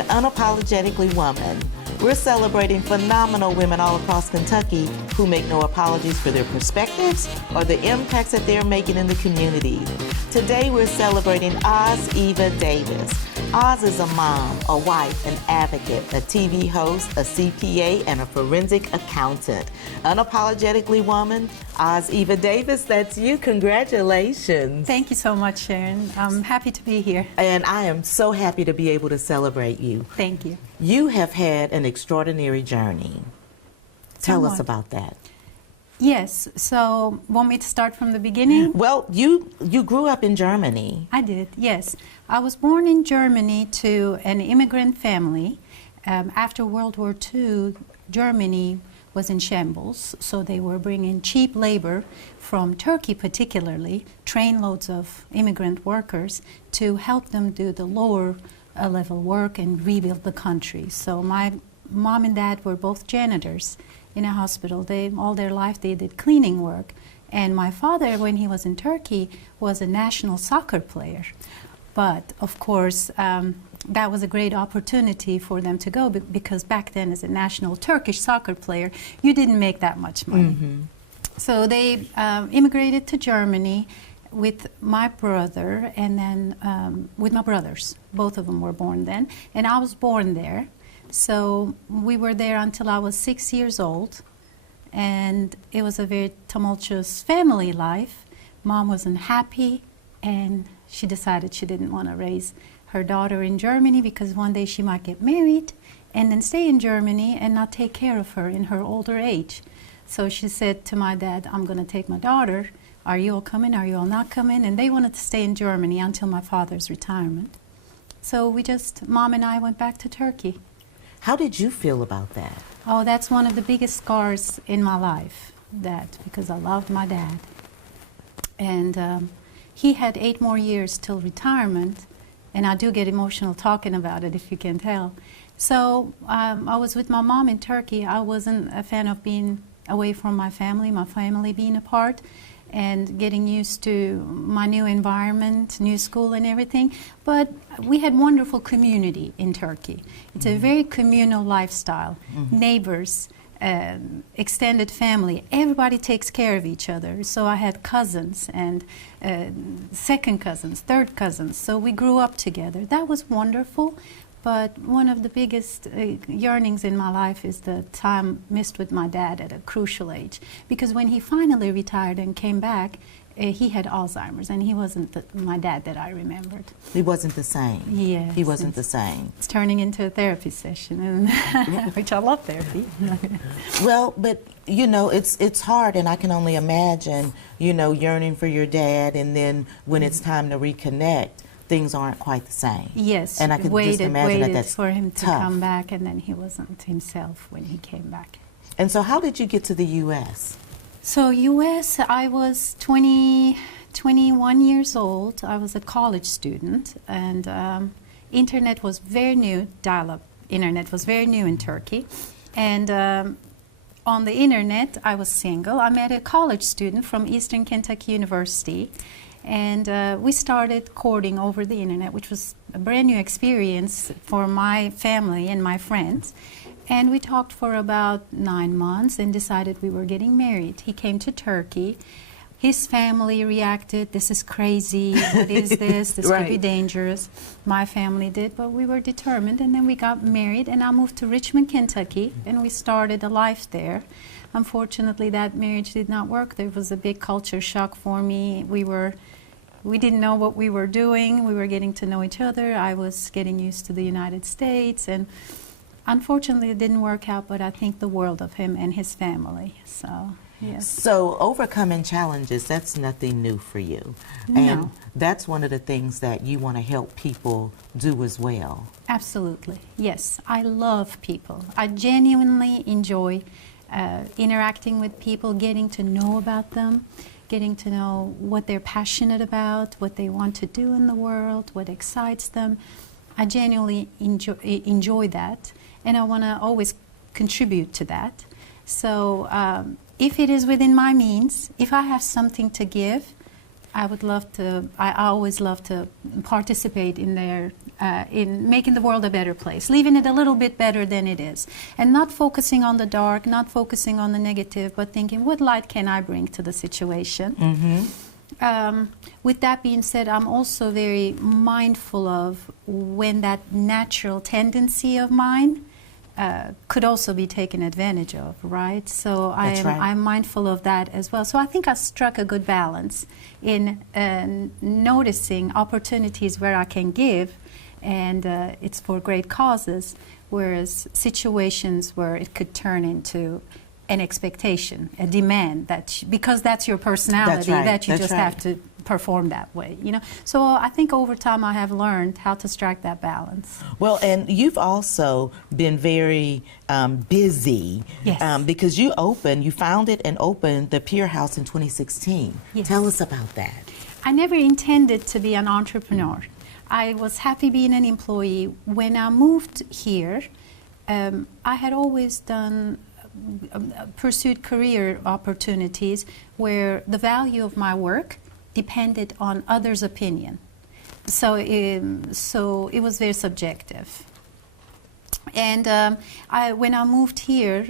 to Unapologetically Woman. We're celebrating phenomenal women all across Kentucky who make no apologies for their perspectives or the impacts that they're making in the community. Today we're celebrating Ozlem Eva Davis. Oz is a mom, a wife, an advocate, a TV host, a CPA, and a forensic accountant. Unapologetically Woman, Ozlem Eva Davis, that's you. Congratulations. Thank you so much, Sharon. I'm happy to be here. And I am so happy to be able to celebrate you. Thank you. You have had an extraordinary journey. Tell us about that. Yes, so want me to start from the beginning? Well, you grew up in Germany. I did, yes. I was born in Germany to an immigrant family. After World War II, Germany was in shambles, so they were bringing cheap labor from Turkey particularly, trainloads of immigrant workers, to help them do the lower level work and rebuild the country. So my mom and dad were both janitors in a hospital. All their life they did cleaning work. And my father, when he was in Turkey, was a national soccer player. But of course, that was a great opportunity for them to go because back then, as a national Turkish soccer player, you didn't make that much money. Mm-hmm. So they immigrated to Germany with my brother and then with my brothers. Both of them were born then, and I was born there. So we were there until I was 6 years old, and it was a very tumultuous family life. Mom wasn't happy, and she decided she didn't want to raise her daughter in Germany because one day she might get married and then stay in Germany and not take care of her in her older age. So she said to my dad, I'm going to take my daughter. Are you all coming? Are you all not coming? And they wanted to stay in Germany until my father's retirement. So Mom and I went back to Turkey. How did you feel about that? Oh, that's one of the biggest scars in my life, because I loved my dad. And he had 8 more years till retirement, and I do get emotional talking about it, if you can tell. So I was with my mom in Turkey. I wasn't a fan of being away from my family being apart, and getting used to my new environment, new school and everything. But we had wonderful community in Turkey. It's a very communal lifestyle. Neighbors, extended family, everybody takes care of each other. So I had cousins and second cousins, third cousins. So we grew up together. That was wonderful. But one of the biggest yearnings in my life is the time missed with my dad at a crucial age. Because when he finally retired and came back, he had Alzheimer's, and he wasn't my dad that I remembered. He wasn't the same. Yes. He wasn't the same. It's turning into a therapy session, which I love therapy. Well, but you know, it's hard, and I can only imagine, you know, yearning for your dad, and then when it's time to reconnect, things aren't quite the same. Yes, and I can just imagine that that's for him to tough. come back, and then he wasn't himself when he came back. And so how did you get to the U.S.? So U.S., I was 21 years old. I was a college student, and internet was very new, dial-up internet was very new in Turkey. And on the internet, I was single. I met a college student from Eastern Kentucky University, and we started courting over the internet, which was a brand new experience for my family and my friends. And we talked for about 9 months and decided we were getting married. He came to Turkey. His family reacted, this is crazy, what is this? This Right. could be dangerous. My family did, but we were determined. And then we got married, and I moved to Richmond, Kentucky, and we started a life there. Unfortunately, that marriage did not work. There was a big culture shock for me. We didn't know what we were doing. We were getting to know each other. I was getting used to the United States, and unfortunately it didn't work out, but I think the world of him and his family. So, yes. So overcoming challenges, that's nothing new for you. No. And that's one of the things that you want to help people do as well. Absolutely, yes. I love people. I genuinely enjoy interacting with people, getting to know about them, getting to know what they're passionate about, what they want to do in the world, what excites them. I genuinely enjoy that, and I want to always contribute to that. So if it is within my means, if I have something to give, I always love to participate in their in making the world a better place, leaving it a little bit better than it is, and not focusing on the dark, not focusing on the negative, but thinking, what light can I bring to the situation? With that being said, I'm also very mindful of when that natural tendency of mine could also be taken advantage of, right? So I'm mindful of that as well. So I think I struck a good balance in noticing opportunities where I can give, and it's for great causes, whereas situations where it could turn into an expectation, a demand, that because that's your personality, that you just have to perform that way, you know. So I think over time I have learned how to strike that balance. Well, and you've also been very busy, Yes. because you founded and opened the Peer House in 2016. Yes. Tell us about that. I never intended to be an entrepreneur. I was happy being an employee. When I moved here, I had always pursued career opportunities where the value of my work depended on others' opinion. So it was very subjective. And when I moved here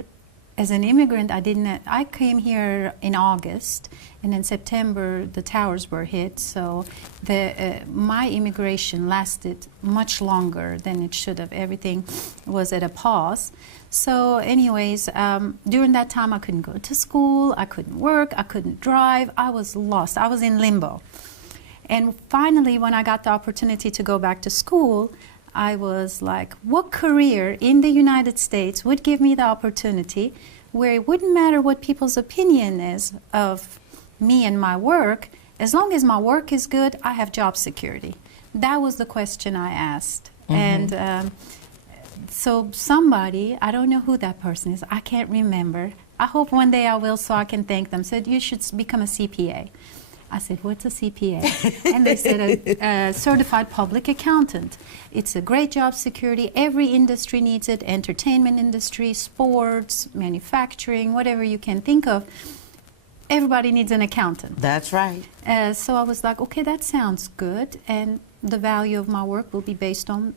as an immigrant, I came here in August, and in September the towers were hit. So my immigration lasted much longer than it should have. Everything was at a pause. So anyways, during that time I couldn't go to school, I couldn't work, I couldn't drive, I was lost, I was in limbo. And finally, when I got the opportunity to go back to school, I was like, what career in the United States would give me the opportunity where it wouldn't matter what people's opinion is of me and my work, as long as my work is good, I have job security. That was the question I asked. And so somebody, I don't know who that person is, I can't remember. I hope one day I will so I can thank them, said, you should become a CPA. I said, what's a CPA? And they said, a certified public accountant. It's a great job security. Every industry needs it, entertainment industry, sports, manufacturing, whatever you can think of. Everybody needs an accountant. That's right. So I was like, okay, that sounds good. And the value of my work will be based on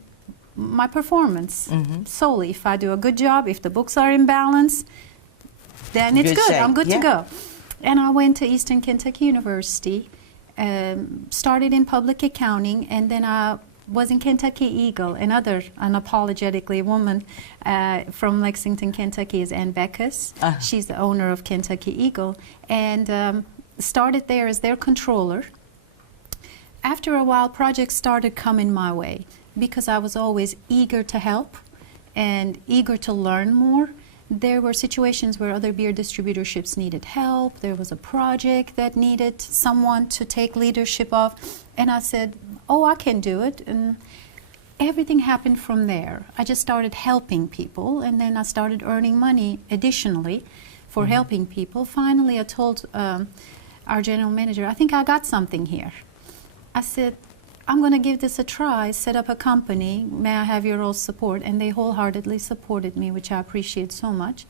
my performance solely. If I do a good job, if the books are in balance, then it's good. I'm good to go. And I went to Eastern Kentucky University, started in public accounting, and then I was in Kentucky Eagle. Another Unapologetically Woman from Lexington, Kentucky is Ann Beckus. She's the owner of Kentucky Eagle, and started there as their controller. After a while, projects started coming my way because I was always eager to help and eager to learn more. There were situations where other beer distributorships needed help. There was a project that needed someone to take leadership of. And I said, oh, I can do it. And everything happened from there. I just started helping people, and then I started earning money additionally for helping people. Finally, I told our general manager, I think I got something here. I said, I'm going to give this a try, set up a company, may I have your all support? And they wholeheartedly supported me, which I appreciate so much.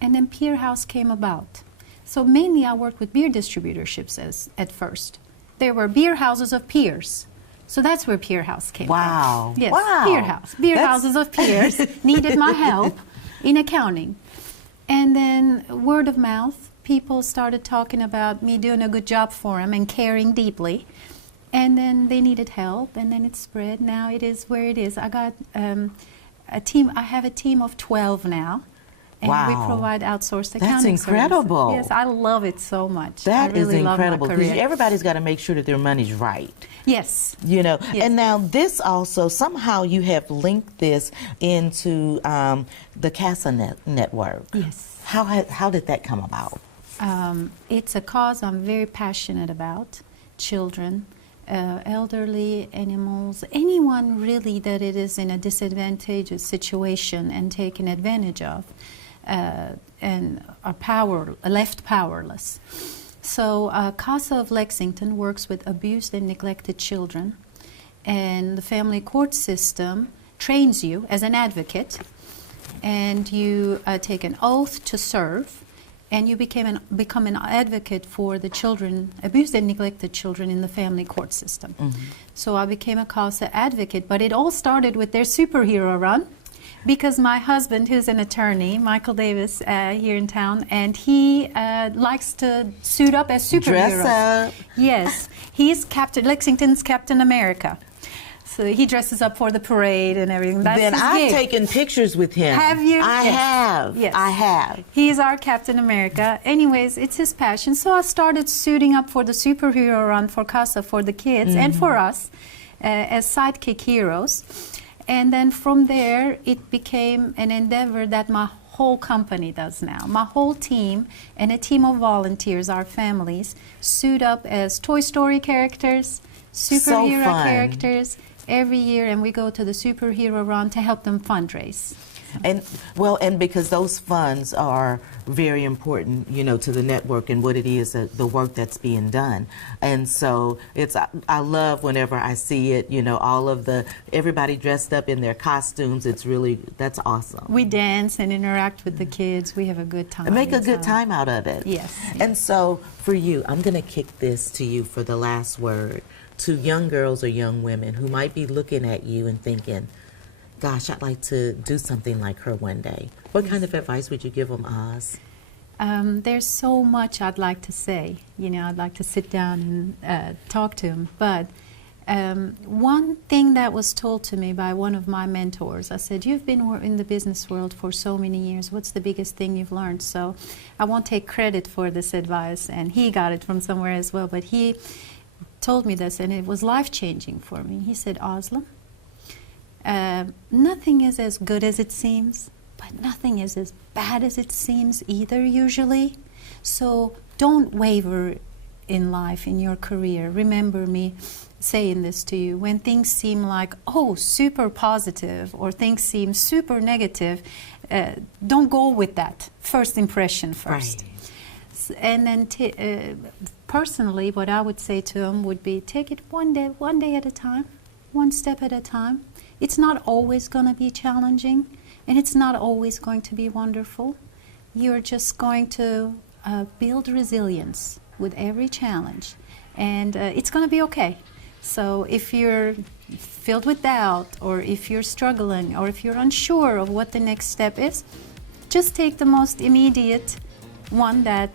And then Peer House came about. So mainly I worked with beer distributorships at first. There were beer houses of peers. So that's where Peer House came from. Yes, Peer House. Beer houses of peers needed my help in accounting. And then word of mouth, people started talking about me doing a good job for them and caring deeply. And then they needed help, and then it spread. Now it is where it is. I got a team. I have a team of 12 now, and we provide outsourced accounting That's incredible. services. Yes, I love it so much. That I really is incredible, because everybody's got to make sure that their money's right. Yes. You know, Yes. and now this also, somehow you have linked this into the CASA network. Yes. How did that come about? It's a cause I'm very passionate about. Children. Elderly, animals, anyone really that it is in a disadvantageous situation and taken advantage of and are left powerless. So CASA of Lexington works with abused and neglected children, and the family court system trains you as an advocate, and you take an oath to serve, and you become an advocate for the children, abused and neglected children in the family court system. So I became a CASA advocate, but it all started with their superhero run, because my husband, who's an attorney, Michael Davis, here in town, and he likes to suit up as superheroes. Dress up. Yes, he's Lexington's Captain America. So he dresses up for the parade and everything. That's Then his I've gig. taken pictures with him. Have you? I Yes. have. Yes. I have. He's our Captain America. Anyways, it's his passion. So I started suiting up for the superhero run for CASA for the kids and for us as sidekick heroes. And then from there, it became an endeavor that my whole company does now. My whole team and a team of volunteers, our families, suit up as Toy Story characters, superhero fun. characters every year, and we go to the superhero run to help them fundraise. And well, and because those funds are very important, you know, to the network and what it is, the work that's being done. And so I love whenever I see it, you know, everybody dressed up in their costumes. That's awesome. We dance and interact with the kids. We have a good time. And make a good time out of it. Yes. And so for you, I'm going to kick this to you for the last word, to young girls or young women who might be looking at you and thinking, gosh, I'd like to do something like her one day. What kind of advice would you give them, Oz? There's so much I'd like to say. You know, I'd like to sit down and talk to them. But one thing that was told to me by one of my mentors, I said, you've been in the business world for so many years. What's the biggest thing you've learned? So I won't take credit for this advice, and he got it from somewhere as well. But he told me this, and it was life-changing for me. He said, Ozlem, nothing is as good as it seems, but nothing is as bad as it seems either, usually. So don't waver in life, in your career. Remember me saying this to you. When things seem like, oh, super positive, or things seem super negative, don't go with that first impression first. Right. And then personally, what I would say to them would be, take it one day at a time, one step at a time. It's not always going to be challenging, and it's not always going to be wonderful. You're just going to build resilience with every challenge, and it's going to be okay. So if you're filled with doubt, or if you're struggling, or if you're unsure of what the next step is, just take the most immediate one that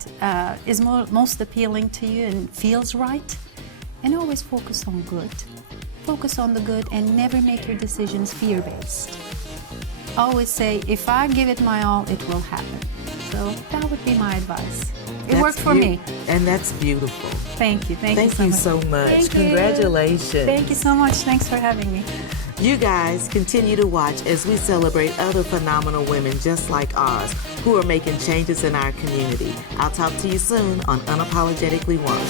is most appealing to you and feels right, and always focus on good. Focus on the good, and never make your decisions fear-based. Always say, if I give it my all, it will happen. So that would be my advice. It worked for me. And that's beautiful. Thank you. Thank you so much. Thank Congratulations. You. Thank you so much. Thanks for having me. You guys continue to watch as we celebrate other phenomenal women just like Oz who are making changes in our community. I'll talk to you soon on Unapologetically Woman.